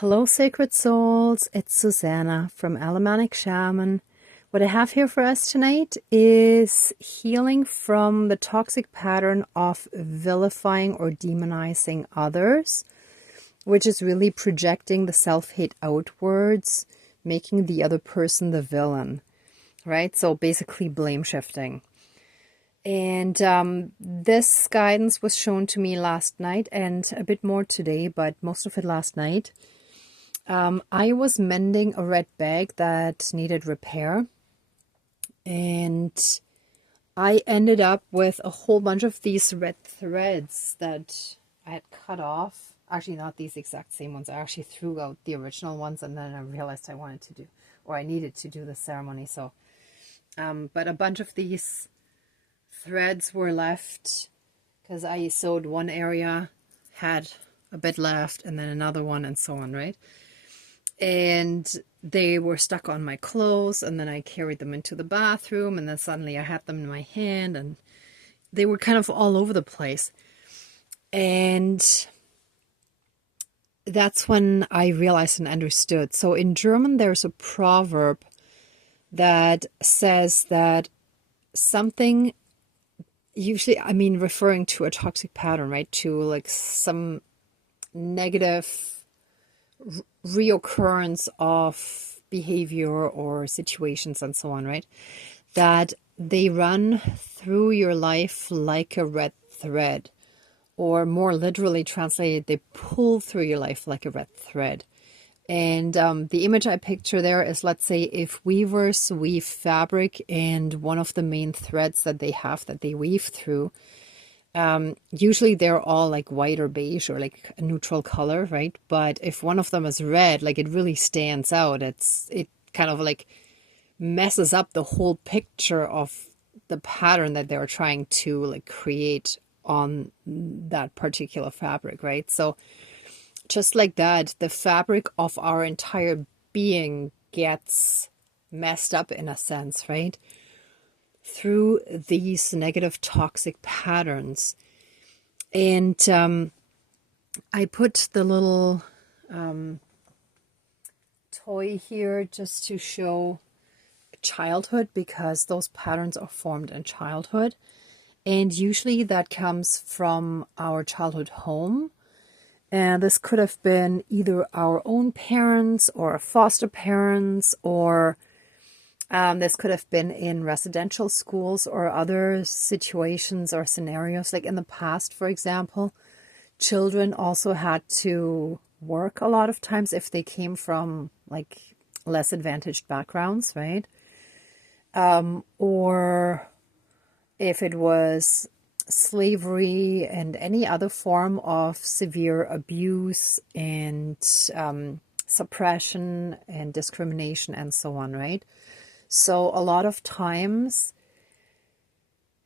Hello, sacred souls. It's Susanna from Alamanic Shaman. What I have here for us tonight is healing from the toxic pattern of vilifying or demonizing others, which is really projecting the self-hate outwards, making the other person the villain, right? So basically blame shifting. And this guidance was shown to me last night and a bit more today, but most of it last night. I was mending a red bag that needed repair, and I ended up with a whole bunch of these red threads that I had cut off. Actually, not these exact same ones. I actually threw out the original ones, and then I realized I wanted to do, or I needed to do the ceremony. So, but a bunch of these threads were left because I sewed one area, had a bit left, and then another one, and so on, right? And they were stuck on my clothes, and then I carried them into the bathroom, and then suddenly I had them in my hand, and they were kind of all over the place. And that's when I realized and understood. So in German, there's a proverb that says that something, usually, I mean, referring to a toxic pattern, right? To like some negative reoccurrence of behavior or situations and so on, right? That they run through your life like a red thread, or more literally translated, they pull through your life like a red thread. And the image I picture there is, let's say, if weavers weave fabric, and one of the main threads that they have that they weave through, usually they're all like white or beige or like a neutral color, right? But if one of them is red, like it really stands out. It kind of like messes up the whole picture of the pattern that they're trying to like create on that particular fabric, right? So just like that, the fabric of our entire being gets messed up in a sense, right? Through these negative toxic patterns. And I put the little toy here just to show childhood, because those patterns are formed in childhood, and usually that comes from our childhood home. And this could have been either our own parents or foster parents, or this could have been in residential schools or other situations or scenarios. Like in the past, for example, children also had to work a lot of times if they came from like less advantaged backgrounds, right? Or if it was slavery and any other form of severe abuse and suppression and discrimination and so on, right? So a lot of times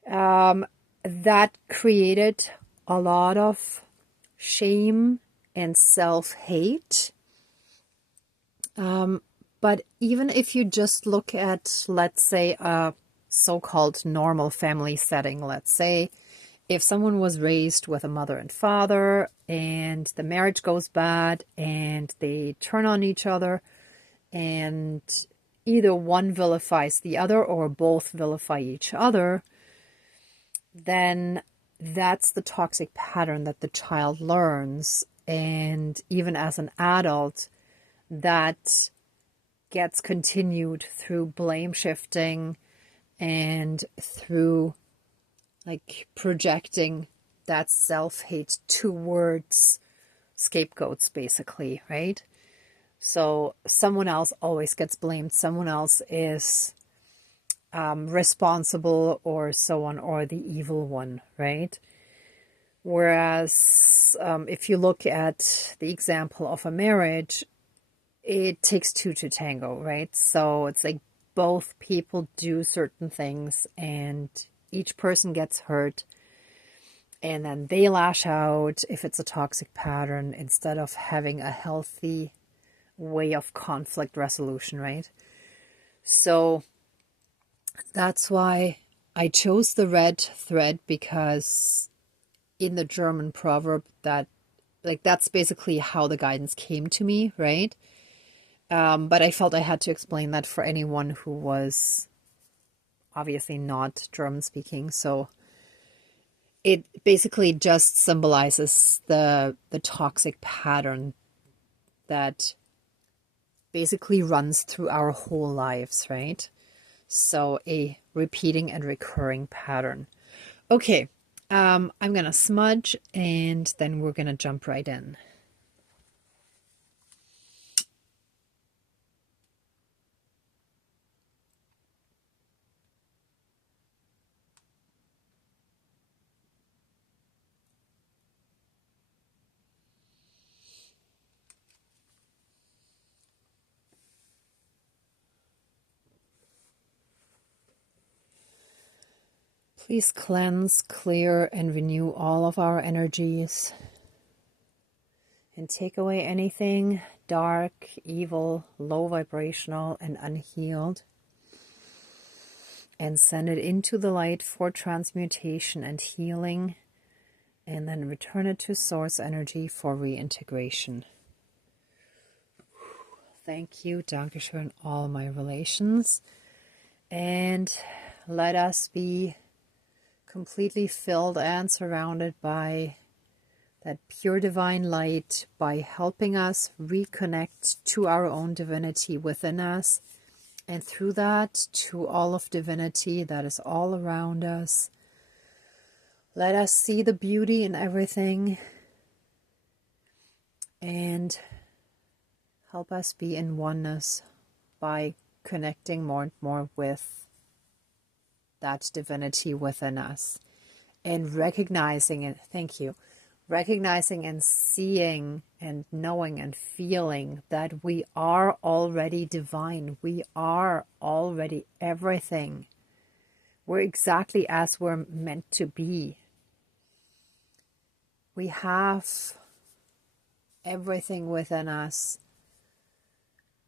that created a lot of shame and self-hate. But even if you just look at, let's say, a so-called normal family setting, let's say if someone was raised with a mother and father and the marriage goes bad and they turn on each other, and either one vilifies the other or both vilify each other, then that's the toxic pattern that the child learns. And even as an adult, that gets continued through blame shifting and through like projecting that self-hate towards scapegoats, basically, right? So someone else always gets blamed. Someone else is responsible or so on, or the evil one, right? Whereas if you look at the example of a marriage, it takes two to tango, right? So it's like both people do certain things and each person gets hurt, and then they lash out if it's a toxic pattern, instead of having a healthy way of conflict resolution, right? So that's why I chose the red thread, because in the German proverb that like that's basically how the guidance came to me, right? But I felt I had to explain that for anyone who was obviously not German speaking. So it basically just symbolizes the toxic pattern that basically runs through our whole lives, right? So a repeating and recurring pattern. Okay, I'm going to smudge and then we're going to jump right in. Please cleanse, clear, and renew all of our energies. And take away anything dark, evil, low vibrational, and unhealed. And send it into the light for transmutation and healing. And then return it to source energy for reintegration. Thank you, Dankeschön, all my relations. And let us be completely filled and surrounded by that pure divine light, by helping us reconnect to our own divinity within us, and through that to all of divinity that is all around us. Let us see the beauty in everything and help us be in oneness by connecting more and more with that divinity within us and recognizing it. Thank you. Recognizing and seeing and knowing and feeling that we are already divine. We are already everything. We're exactly as we're meant to be. We have everything within us.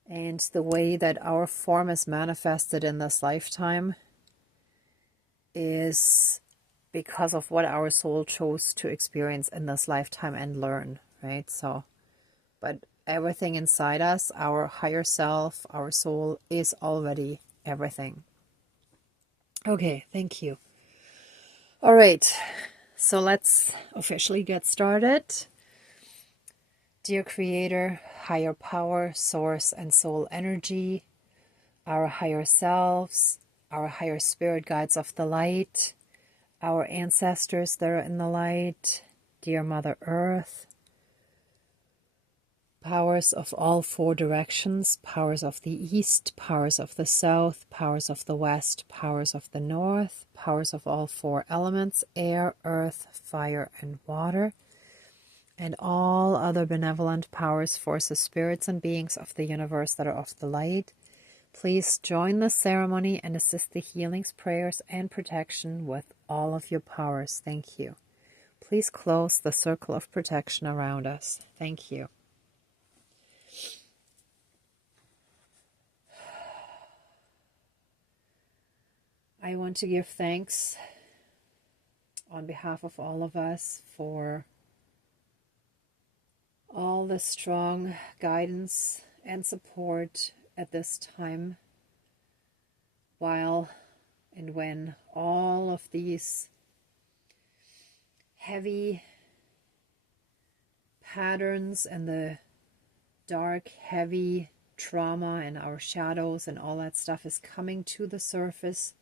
And the way that our form is manifested in this lifetime is because of what our soul chose to experience in this lifetime and learn, right? So, but everything inside us, our higher self, our soul, is already everything. Okay, thank you. All right, so let's officially get started. Dear Creator, higher power, source, and soul energy, our higher selves, our higher spirit guides of the light, our ancestors that are in the light, dear Mother Earth, powers of all four directions, powers of the east, powers of the south, powers of the west, powers of the north, powers of all four elements, air, earth, fire, and water, and all other benevolent powers, forces, spirits, and beings of the universe that are of the light. Please join the ceremony and assist the healings, prayers, and protection with all of your powers. Thank you. Please close the circle of protection around us. Thank you. I want to give thanks on behalf of all of us for all the strong guidance and support at this time, while and when all of these heavy patterns and the dark, heavy trauma and our shadows and all that stuff is coming to the surface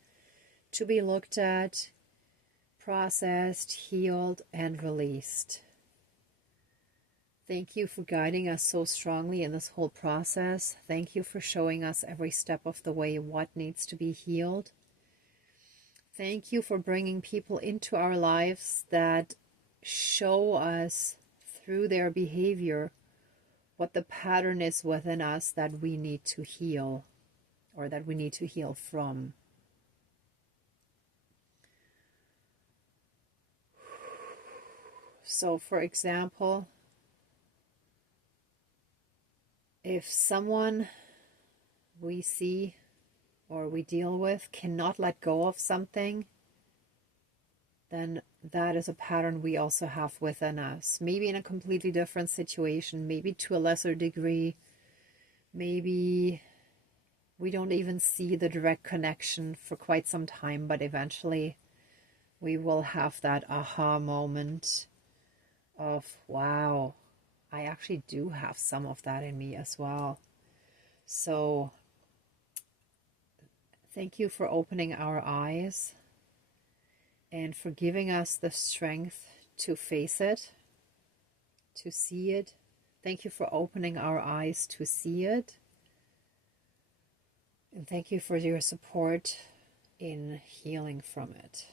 to be looked at, processed, healed, and released. Thank you for guiding us so strongly in this whole process. Thank you for showing us every step of the way what needs to be healed. Thank you for bringing people into our lives that show us through their behavior what the pattern is within us that we need to heal, or that we need to heal from. So, for example, if someone we see or we deal with cannot let go of something, then that is a pattern we also have within us. Maybe in a completely different situation, maybe to a lesser degree, maybe we don't even see the direct connection for quite some time, but eventually we will have that aha moment of, wow, I actually do have some of that in me as well. So thank you for opening our eyes and for giving us the strength to face it, to see it. Thank you for opening our eyes to see it. And thank you for your support in healing from it.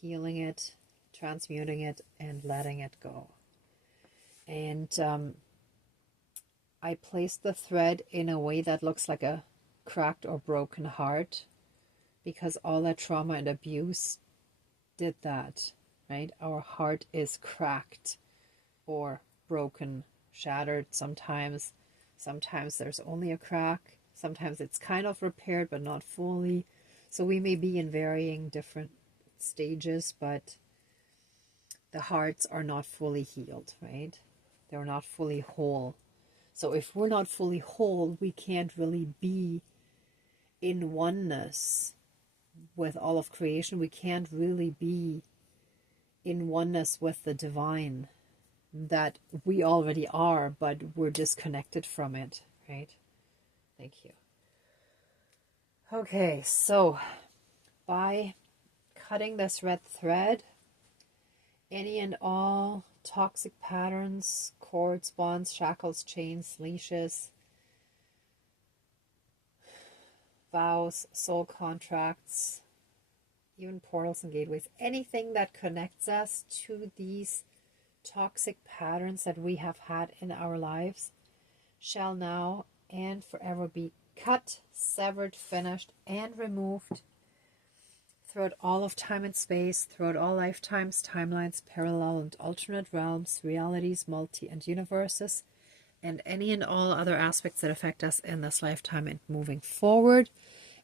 Healing it, transmuting it, and letting it go. And I placed the thread in a way that looks like a cracked or broken heart, because all that trauma and abuse did that, right? Our heart is cracked or broken, shattered sometimes. Sometimes there's only a crack. Sometimes it's kind of repaired, but not fully. So we may be in varying different stages, but the hearts are not fully healed, right? They're not fully whole. So if we're not fully whole, we can't really be in oneness with all of creation. We can't really be in oneness with the divine that we already are, but we're disconnected from it, right? Thank you. Okay, so by cutting this red thread, any and all toxic patterns, cords, bonds, shackles, chains, leashes, vows, soul contracts, even portals and gateways, anything that connects us to these toxic patterns that we have had in our lives shall now and forever be cut, severed, finished, and removed throughout all of time and space, throughout all lifetimes, timelines, parallel and alternate realms, realities, multi and universes, and any and all other aspects that affect us in this lifetime and moving forward.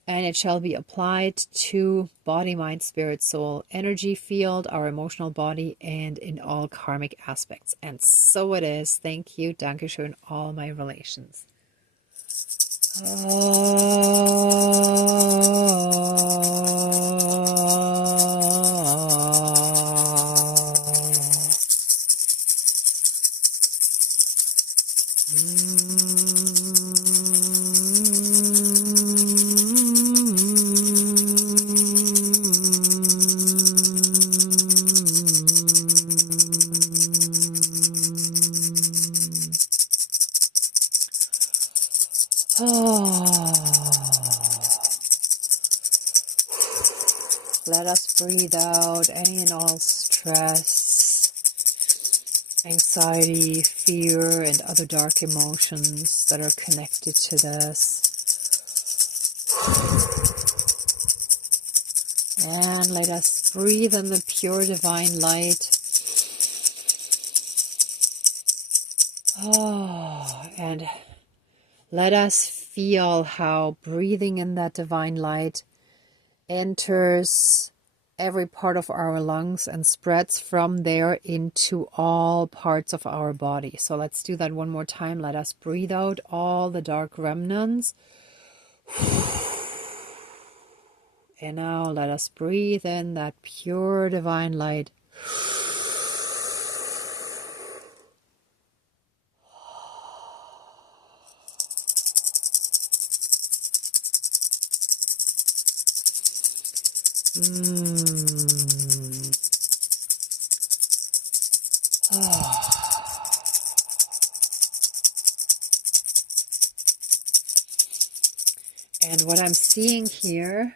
And it shall be applied to body, mind, spirit, soul, energy field, our emotional body, and in all karmic aspects. And so it is. Thank you. Dankeschön, all my relations. Let us breathe out any and all stress, anxiety, fear, and other dark emotions that are connected to this. And let us breathe in the pure divine light. And let us feel how breathing in that divine light enters every part of our lungs and spreads from there into all parts of our body. So let's do that one more time. Let us breathe out all the dark remnants. And now let us breathe in that pure divine light. And what I'm seeing here,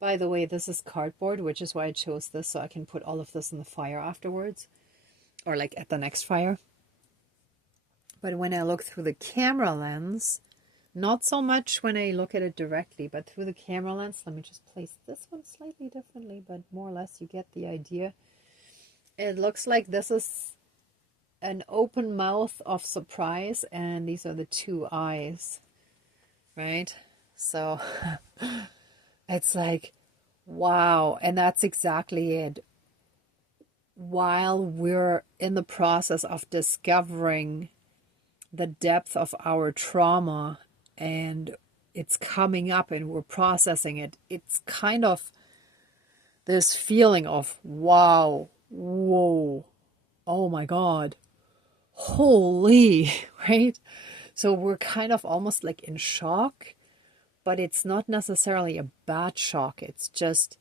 by the way, this is cardboard, which is why I chose this, so I can put all of this in the fire afterwards, or like at the next fire. But when I look through the camera lens, not so much when I look at it directly, but through the camera lens, let me just place this one slightly differently, but more or less you get the idea. It looks like this is an open mouth of surprise, and these are the two eyes, right? So it's like, Wow. And that's exactly it. While we're in the process of discovering the depth of our trauma and it's coming up and we're processing it, it's kind of this feeling of wow, whoa, oh my God, holy, right? So we're kind of almost like in shock, but it's not necessarily a bad shock. It's just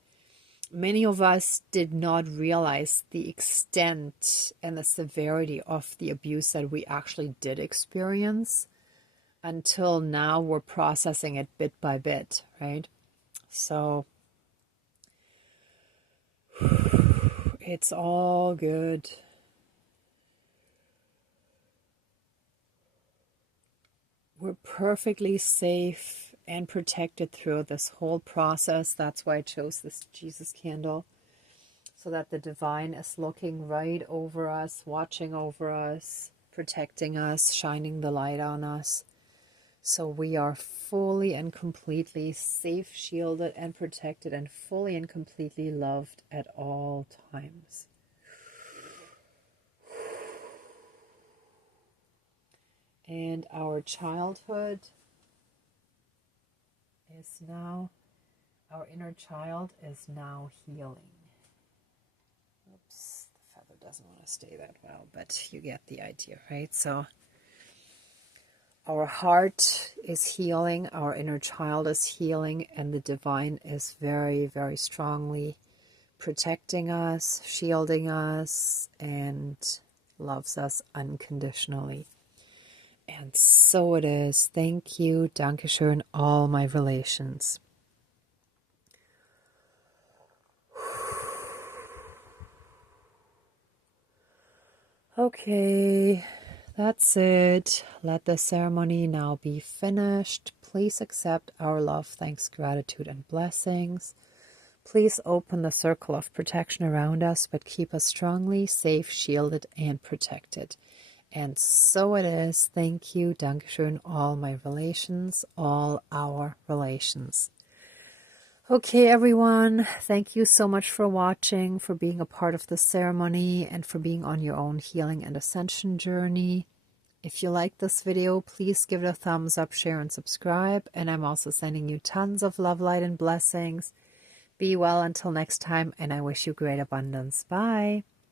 many of us did not realize the extent and the severity of the abuse that we actually did experience until now we're processing it bit by bit, right? So it's all good. We're perfectly safe and protected through this whole process. That's why I chose this Jesus candle, so that the divine is looking right over us, watching over us, protecting us, shining the light on us. So we are fully and completely safe, shielded, and protected, and fully and completely loved at all times. And our childhood is now, our inner child is now healing. Oops, the feather doesn't want to stay that well, but you get the idea, right? So our heart is healing, our inner child is healing, and the divine is very, very strongly protecting us, shielding us, and loves us unconditionally. And so it is. Thank you, Dankeschön, all my relations. Okay, that's it. Let the ceremony now be finished. Please accept our love, thanks, gratitude, and blessings. Please open the circle of protection around us, but keep us strongly safe, shielded, and protected. And so it is. Thank you, Dankeschön, all my relations, all our relations. Okay, everyone, thank you so much for watching, for being a part of the ceremony, and for being on your own healing and ascension journey. If you like this video, please give it a thumbs up, share, and subscribe. And I'm also sending you tons of love, light, and blessings. Be well until next time, and I wish you great abundance. Bye.